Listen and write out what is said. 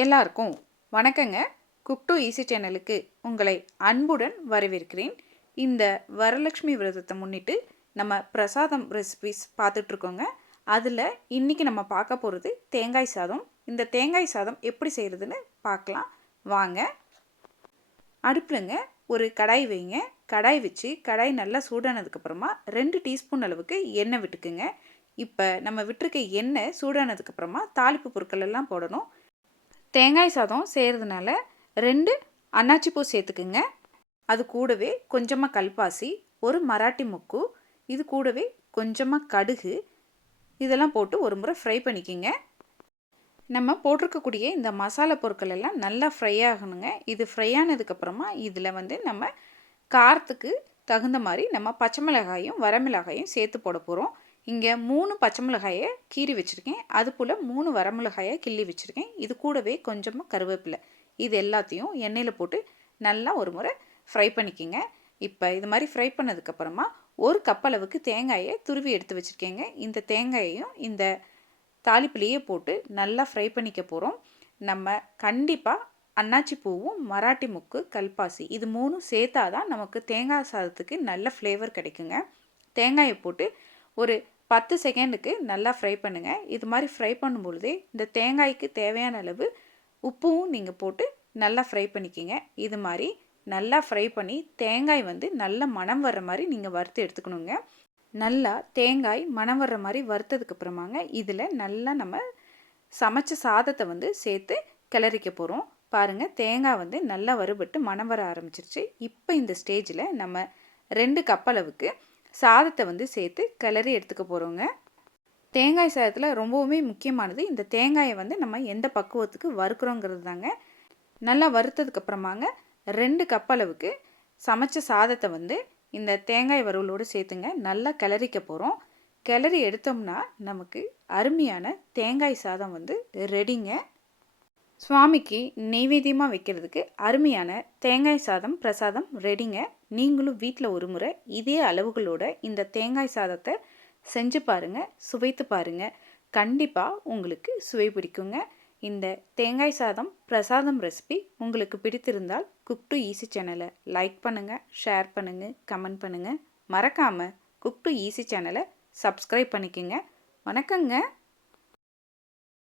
எல்லாருக்கும் வணக்கங்க. Cook to easy சேனலுக்கு உங்களை அன்புடன் வரவேற்கிறேன். இந்த வரலட்சுமி விரதத்தை முன்னிட்டு நம்ம பிரசாதம் ரெசிபிஸ் பார்த்துட்ருக்கோங்க. அதில் இன்றைக்கி நம்ம பார்க்க போகிறது தேங்காய் சாதம். இந்த தேங்காய் சாதம் எப்படி செய்கிறதுன்னு பார்க்கலாம் வாங்க. அடுப்புலங்க ஒரு கடாய் வைங்க. கடாய் வச்சு கடாய் நல்லா சூடானதுக்கப்புறமா 2 டீஸ்பூன் அளவுக்கு எண்ணெய் விட்டுக்குங்க. இப்போ நம்ம விட்டுருக்க எண்ணெய் சூடானதுக்கப்புறமா தாளிப்பு பொருட்கள் எல்லாம் போடணும். தேங்காய் சாதம் செய்கிறதுனால 2 அன்னாச்சி பூ சேர்த்துக்குங்க. அது கூடவே கொஞ்சமாக கல்பாசி, ஒரு மராட்டி முக்கு, இது கூடவே கொஞ்சமாக கடுகு, இதெல்லாம் போட்டு ஒரு முறை ஃப்ரை பண்ணிக்கிங்க. நம்ம போட்டிருக்கக்கூடிய இந்த மசாலா பொருட்கள் எல்லாம் நல்லா ஃப்ரை ஆகணுங்க. இது ஃப்ரை ஆனதுக்கப்புறமா இதில் நம்ம காரத்துக்கு தகுந்த மாதிரி நம்ம பச்சை மிளகாயும் வரமிளகாயும் சேர்த்து போட போகிறோம். இங்கே 3 பச்சை மிளகாயை கீறி வச்சுருக்கேன். அது போல் 3 வரமிளகாயை கிள்ளி வச்சுருக்கேன். இது கூடவே கொஞ்சமாக கருவேப்பிலை, இது எல்லாத்தையும் எண்ணெயில் போட்டு நல்லா ஒரு முறை ஃப்ரை பண்ணிக்கிங்க. இப்போ இது மாதிரி ஃப்ரை பண்ணதுக்கப்புறமா 1 கப் அளவுக்கு தேங்காயை துருவி எடுத்து வச்சுருக்கேங்க. இந்த தேங்காயையும் இந்த தாளிப்புலேயே போட்டு நல்லா ஃப்ரை பண்ணிக்க போகிறோம். நம்ம கண்டிப்பாக அன்னாச்சி பூவும் மராட்டி முக்கு கல்பாசி இது 3 சேர்த்தா தான் நமக்கு தேங்காய் சாதத்துக்கு நல்ல ஃப்ளேவர் கிடைக்குங்க. தேங்காயை போட்டு ஒரு 10 செகண்டுக்கு நல்லா ஃப்ரை பண்ணுங்கள். இது மாதிரி ஃப்ரை பண்ணும்பொழுதே இந்த தேங்காய்க்கு தேவையான அளவு உப்பும் நீங்கள் போட்டு நல்லா ஃப்ரை பண்ணிக்கிங்க. இது மாதிரி நல்லா ஃப்ரை பண்ணி தேங்காய் நல்ல மணம் வர்ற மாதிரி நீங்கள் வறுத்து எடுத்துக்கணுங்க. நல்லா தேங்காய் மணம் வர்ற மாதிரி வறுத்ததுக்கப்புறமாங்க இதில் நல்லா நம்ம சமைச்ச சாதத்தை சேர்த்து கிளறிக்க போகிறோம். பாருங்கள், தேங்காய் நல்லா வறுபட்டு மணம் வர ஆரம்பிச்சிருச்சு. இப்போ இந்த ஸ்டேஜில் நம்ம 2 கப் அளவுக்கு சாதத்தை சேர்த்து கிளறி எடுத்துக்க போகிறோங்க. தேங்காய் சாதத்தில் ரொம்பவுமே முக்கியமானது இந்த தேங்காயை நம்ம எந்த பக்குவத்துக்கு வறுக்கிறோங்கிறது தாங்க. நல்லா வறுத்ததுக்கப்புறமாங்க 2 கப் அளவுக்கு சமைச்ச சாதத்தை இந்த தேங்காய் வறுவலோடு சேர்த்துங்க நல்லா கிளறிக்க போகிறோம். கிளறி எடுத்தோம்னா நமக்கு அருமையான தேங்காய் சாதம் ரெடிங்க. சுவாமிக்கு நெய்வேத்தியமாக வைக்கிறதுக்கு அருமையான தேங்காய் சாதம் பிரசாதம் ரெடிங்க. நீங்களும் வீட்டில் ஒரு முறை இதே அளவுகளோட இந்த தேங்காய் சாதத்தை செஞ்சு பாருங்கள், சுவைத்து பாருங்கள். கண்டிப்பாக உங்களுக்கு சுவை பிடிக்குங்க. இந்த தேங்காய் சாதம் பிரசாதம் ரெசிபி உங்களுக்கு பிடித்திருந்தால் குக் டு ஈஸி சேனலை லைக் பண்ணுங்கள், ஷேர் பண்ணுங்கள், கமெண்ட் பண்ணுங்கள். மறக்காமல் குக் டு ஈஸி சேனலை சப்ஸ்கிரைப் பண்ணிக்கோங்க. வணக்கங்க.